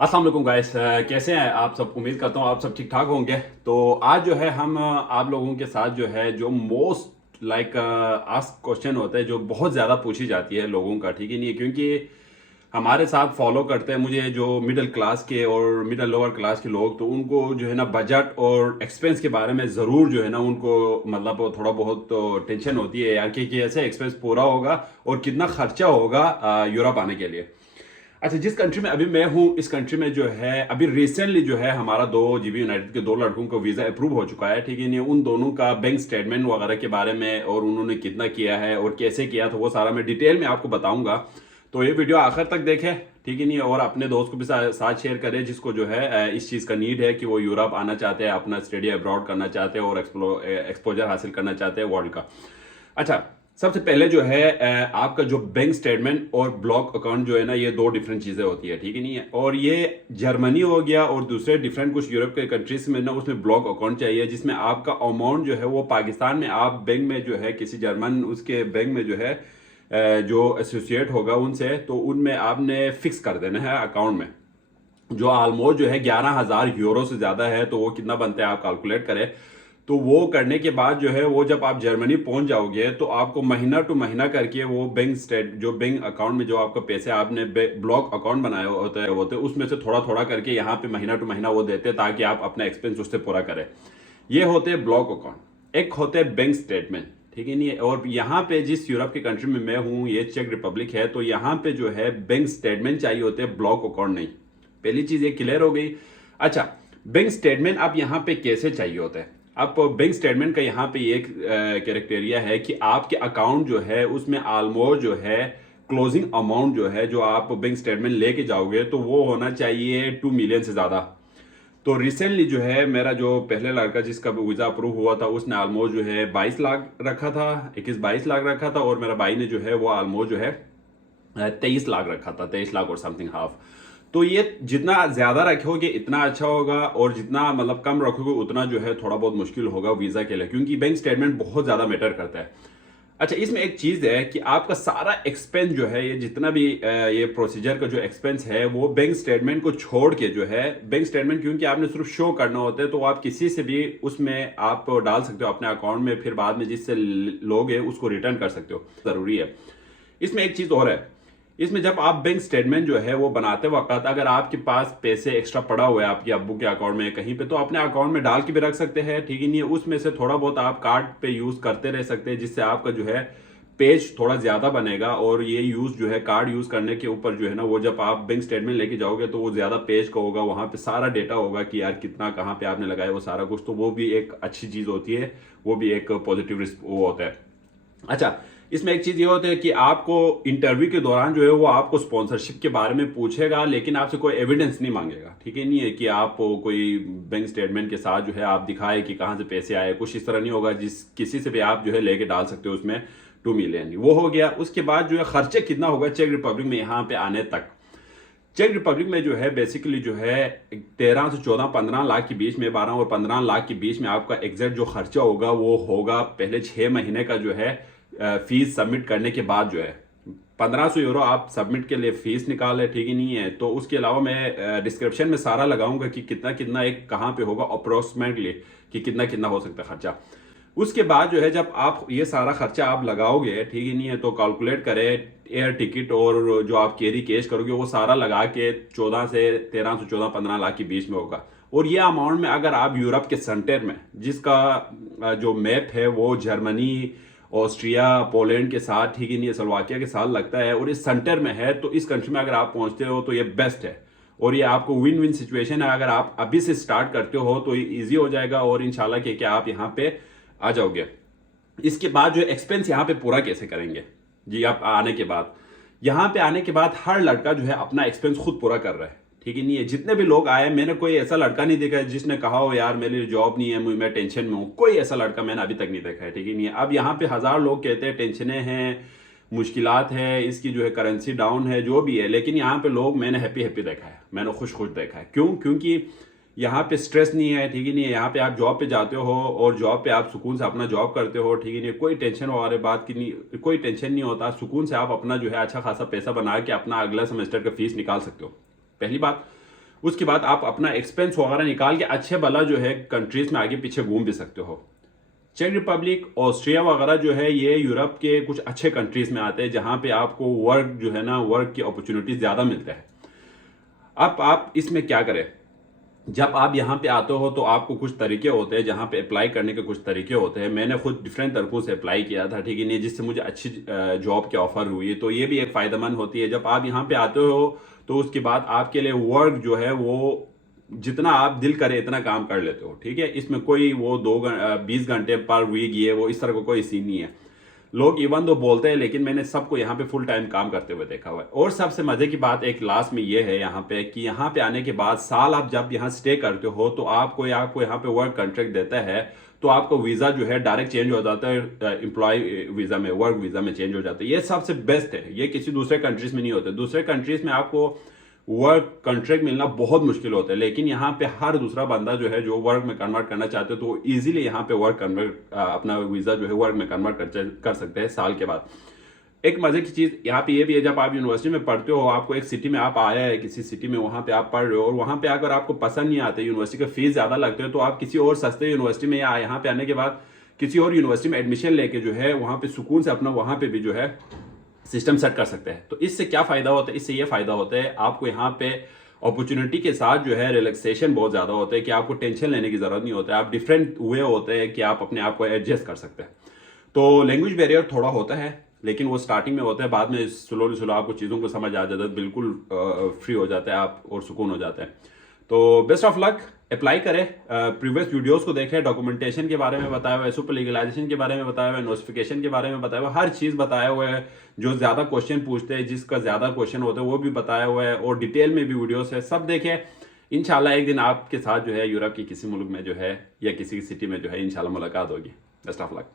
अस्सलाम वालेकुम गाइस, कैसे हैं आप सब। उम्मीद करता हूँ आप सब ठीक ठाक होंगे। तो आज जो है हम आप लोगों के साथ जो है जो मोस्ट लाइक आस्क क्वेश्चन होता है, जो बहुत ज़्यादा पूछी जाती है लोगों का, ठीक है नहीं है, क्योंकि हमारे साथ फॉलो करते हैं मुझे जो मिडिल क्लास के और मिडिल लोअर क्लास के लोग, तो उनको जो है ना बजट और एक्सपेंस के बारे में ज़रूर जो है ना उनको मतलब थोड़ा बहुत तो टेंशन होती है यार कि कैसे एक्सपेंस पूरा होगा और कितना खर्चा होगा यूरोप आने के लिए। अच्छा, जिस कंट्री में अभी मैं हूँ, इस कंट्री में जो है अभी रिसेंटली जो है हमारा दो जीबी यूनाइटेड के दो लड़कों को वीज़ा अप्रूव हो चुका है, ठीक है नहीं। उन दोनों का बैंक स्टेटमेंट वगैरह के बारे में और उन्होंने कितना किया है और कैसे किया था वो सारा मैं डिटेल में आपको बताऊंगा। तो ये वीडियो आखिर तक देखें, ठीक है नहीं, और अपने दोस्त को भी साथ शेयर करें जिसको जो है इस चीज़ का नीड है कि वो यूरोप आना चाहते हैं, अपना स्टडी अब्रॉड करना चाहते हैं और एक्सपोजर हासिल करना चाहते हैं वर्ल्ड का। अच्छा, सबसे पहले जो है आपका जो बैंक स्टेटमेंट और ब्लॉक अकाउंट जो है ना, ये दो डिफरेंट चीज़ें होती है, ठीक है नहीं है। और ये जर्मनी हो गया और दूसरे डिफरेंट कुछ यूरोप के कंट्रीज में ना उसमें ब्लॉक अकाउंट चाहिए, जिसमें आपका अमाउंट जो है वो पाकिस्तान में आप बैंक में जो है किसी जर्मन उसके बैंक में जो है जो एसोसिएट होगा उनसे, तो उनमें आपने फिक्स कर देना है अकाउंट में, जो ऑलमोस्ट जो है 11,000 यूरो से ज़्यादा है। तो वो कितना बनता है आप कैलकुलेट करें। तो वो करने के बाद जो है वो जब आप जर्मनी पहुंच जाओगे तो आपको महीना टू महीना करके वो बैंक स्टेट जो बैंक अकाउंट में जो आपका पैसे आपने ब्लॉक अकाउंट बनाए होते उसमें से थोड़ा थोड़ा करके यहाँ पे महीना टू महीना वो देते हैं ताकि आप अपना एक्सपेंस उससे पूरा करें। ये होते हैं ब्लॉक अकाउंट। एक होते हैं बैंक स्टेटमेंट, ठीक है नहीं। और यहाँ पे जिस यूरोप के कंट्री में मैं हूँ, ये चेक रिपब्लिक है, तो यहाँ पे जो है बैंक स्टेटमेंट चाहिए होते हैं, ब्लॉक अकाउंट नहीं। पहली चीज ये क्लियर हो गई। अच्छा, बैंक स्टेटमेंट आप यहाँ पे कैसे चाहिए होता है। आप बैंक स्टेटमेंट का यहाँ पे एक कैरेक्टेरिया है कि आपके अकाउंट जो है उसमें ऑलमोस्ट जो है क्लोजिंग अमाउंट जो है जो आप बैंक स्टेटमेंट लेके जाओगे तो वो होना चाहिए 2 मिलियन से ज़्यादा। तो रिसेंटली जो है मेरा जो पहले लड़का जिसका वीज़ा अप्रूव हुआ था उसने ऑलमोस्ट जो है 22 लाख रखा था, 21-22 लाख रखा था, और मेरा भाई ने जो है वो ऑलमोस्ट जो है 23 लाख रखा था, 23 लाख और समथिंग हाफ। तो ये जितना ज्यादा रखोगे इतना अच्छा होगा, और जितना मतलब कम रखोगे उतना जो है थोड़ा बहुत मुश्किल होगा वीजा के लिए, क्योंकि बैंक स्टेटमेंट बहुत ज्यादा मैटर करता है। अच्छा, इसमें एक चीज है कि आपका सारा एक्सपेंस जो है, ये जितना भी ये प्रोसीजर का जो एक्सपेंस है वो बैंक स्टेटमेंट को छोड़ के जो है, बैंक स्टेटमेंट क्योंकि आपने सिर्फ शो करना होता है, तो आप किसी से भी उसमें आप डाल सकते हो अपने अकाउंट में, फिर बाद में जिससे लोगे उसको रिटर्न कर सकते हो, जरूरी है। इसमें एक चीज और है, इसमें जब आप बैंक स्टेटमेंट जो है वो बनाते वक्त अगर आपके पास पैसे एक्स्ट्रा पड़ा हुआ है आपके अब्बू के अकाउंट में कहीं पे, तो अपने अकाउंट में डाल के भी रख सकते हैं, ठीक ही नहीं है। उसमें से थोड़ा बहुत आप कार्ड पे यूज करते रह सकते हैं, जिससे आपका जो है पेज थोड़ा ज्यादा बनेगा। और ये यूज जो है कार्ड यूज करने के ऊपर जो है ना, वो जब आप बैंक स्टेटमेंट लेके जाओगे तो वो ज्यादा पेज का होगा, वहां पे सारा डेटा होगा कि यार कितना कहाँ पे आपने लगाया वो सारा कुछ, तो वो भी एक अच्छी चीज होती है, वो भी एक पॉजिटिव वो होता है। अच्छा, इसमें एक चीज ये होती है कि आपको इंटरव्यू के दौरान जो है वो आपको स्पॉन्सरशिप के बारे में पूछेगा, लेकिन आपसे कोई एविडेंस नहीं मांगेगा, ठीक है नहीं है, कि आप कोई बैंक स्टेटमेंट के साथ जो है आप दिखाए कि कहाँ से पैसे आए, कुछ इस तरह नहीं होगा। जिस किसी से भी आप जो है लेके डाल सकते हो उसमें 2 मिलियन, वो हो गया। उसके बाद जो है खर्चे कितना होगा चेक रिपब्लिक में यहाँ पे आने तक। चेक रिपब्लिक में जो है बेसिकली जो है 13 से 14 15 लाख के बीच में, 12 और 15 लाख के बीच में आपका एग्जैक्ट जो खर्चा होगा वो होगा पहले 6 महीने का जो है फीस सबमिट करने के बाद जो है 1500 यूरो आप सबमिट के लिए फीस निकाले, ठीक ही नहीं है। तो उसके अलावा मैं डिस्क्रिप्शन में सारा लगाऊंगा कि कितना कितना एक कहाँ पे होगा अप्रोक्सीमेटली, कि कितना कितना हो सकता है खर्चा। उसके बाद जो है जब आप ये सारा खर्चा आप लगाओगे, ठीक ही नहीं है, तो कैलकुलेट करें एयर टिकट और जो आप कैरी कैश करोगे वो सारा लगा के 14 से 13 से 14 15 लाख के बीच में होगा। और ये अमाउंट में अगर आप यूरोप के सेंटर में, जिसका जो मैप है वो जर्मनी, ऑस्ट्रिया, पोलैंड के साथ, ठीक ही नहीं है, स्लोवाकिया के साथ लगता है, और इस सेंटर में है, तो इस कंट्री में अगर आप पहुंचते हो तो ये बेस्ट है। और ये आपको विन विन सिचुएशन है, अगर आप अभी से स्टार्ट करते हो तो ईजी हो जाएगा, और इंशाल्लाह कि आप यहाँ पे आ जाओगे। इसके बाद जो एक्सपेंस यहाँ पे पूरा कैसे करेंगे जी, आप आने के बाद, यहाँ पे आने के बाद हर लड़का जो है अपना एक्सपेंस खुद पूरा कर रहा है, ठीक है नहीं है। जितने भी लोग आए, मैंने कोई ऐसा लड़का नहीं देखा है जिसने कहा हो यार मेरे लिए जॉब नहीं है, मैं टेंशन में हूँ, कोई ऐसा लड़का मैंने अभी तक नहीं देखा है, ठीक है नहीं है। अब यहाँ पे 1000 लोग कहते हैं टेंशनें हैं, मुश्किलात है, इसकी जो है करेंसी डाउन है, जो भी है, लेकिन यहाँ पे लोग मैंने हैप्पी हैप्पी देखा है, मैंने खुश खुश देखा है। क्यों? क्योंकि यहाँ पे स्ट्रेस नहीं है, ठीक ही नहीं है। यहाँ पे आप जॉब पे जाते हो और जॉब पे आप सुकून से अपना जॉब करते हो, ठीक ही नहीं है, कोई टेंशन वाले बात की नहीं, कोई टेंशन नहीं होता, सुकून से आप अपना जो है अच्छा खासा पैसा बना के अपना अगला सेमेस्टर का फीस निकाल सकते हो, पहली बात। उसके बाद आप अपना एक्सपेंस वगैरह निकाल के अच्छे भला जो है कंट्रीज में आगे पीछे घूम भी सकते हो। चेक रिपब्लिक, ऑस्ट्रिया वगैरह जो है ये यूरोप के कुछ अच्छे कंट्रीज में आते हैं जहां पे आपको वर्क जो है ना, वर्क की अपॉर्चुनिटीज ज़्यादा मिलते हैं। अब आप इसमें क्या करें, जब आप यहाँ पे आते हो तो आपको कुछ तरीके होते हैं जहाँ पे अप्लाई करने के कुछ तरीके होते हैं। मैंने खुद डिफरेंट तरीकों से अप्लाई किया था, ठीक है नहीं, जिससे मुझे अच्छी जॉब की ऑफर हुई। तो ये भी एक फ़ायदेमंद होती है। जब आप यहाँ पे आते हो तो उसके बाद आपके लिए वर्क जो है वो जितना आप दिल करे इतना काम कर लेते हो, ठीक है। इसमें कोई वो 20 घंटे पर वीक ये वो इस तरह का कोई सीन नहीं है। लोग इवन तो बोलते हैं, लेकिन मैंने सबको यहाँ पे फुल टाइम काम करते हुए देखा हुआ है। और सबसे मजे की बात एक लास्ट में ये है यहाँ पे कि यहाँ पे आने के बाद साल आप जब यहाँ स्टे करते हो तो आपको यहाँ पे वर्क कॉन्ट्रैक्ट देता है, तो आपको वीजा जो है डायरेक्ट चेंज हो जाता है एम्प्लॉय वीजा में, वर्क वीजा में चेंज हो जाता है। ये सबसे बेस्ट है, ये किसी दूसरे कंट्रीज में नहीं होता। दूसरे कंट्रीज में आपको वर्क कॉन्ट्रैक्ट मिलना बहुत मुश्किल होता है, लेकिन यहाँ पे हर दूसरा बंदा जो है जो वर्क में कन्वर्ट करना चाहते हो तो इजीली यहाँ पे वर्क कन्वर्ट अपना वीजा जो है वर्क में कन्वर्ट कर सकते हैं साल के बाद। एक मजे की चीज यहाँ पे ये भी है, जब आप यूनिवर्सिटी में पढ़ते हो, आपको एक सिटी में आप आया है किसी सिटी में, वहां पे आप पढ़ रहे हो और वहां पे अगर आपको पसंद नहीं आते, यूनिवर्सिटी का फीस ज्यादा लगते हैं, तो आप किसी और सस्ते यूनिवर्सिटी में या यहाँ पे आने के बाद किसी और यूनिवर्सिटी में एडमिशन लेके जो है वहां पे सुकून से अपना वहां पे भी जो है सिस्टम सेट कर सकते हैं। तो इससे क्या फायदा होता है, इससे ये फायदा होता है आपको यहाँ पे अपॉर्चुनिटी के साथ जो है रिलैक्सेशन बहुत ज्यादा होता है कि आपको टेंशन लेने की जरूरत नहीं होता है। आप डिफरेंट वे होते हैं कि आप अपने आप को एडजस्ट कर सकते हैं। तो लैंग्वेज बैरियर थोड़ा होता है, लेकिन वो स्टार्टिंग में होता है, बाद में स्लो आपको चीज़ों को समझ आ जाता है, बिल्कुल फ्री हो जाता है आप और सुकून हो जाता है। तो बेस्ट ऑफ लक, अप्लाई करें। प्रीवियस वीडियोस को देखें, डॉक्यूमेंटेशन के बारे में बताया हुआ है, सुपर लीगलाइजेशन के बारे में बताया हुआ है, नोटिफिकेशन के बारे में बताया हुआ है, हर चीज़ बताया हुआ है। जो ज़्यादा क्वेश्चन पूछते हैं, जिसका ज़्यादा क्वेश्चन होता है वो भी बताया हुआ है, और डिटेल में भी वीडियोस है, सब देखें। इंशाल्लाह एक दिन आपके साथ जो है यूरोप के किसी मुल्क में जो है या किसी सिटी में जो है इंशाल्लाह मुलाकात होगी। Best of luck.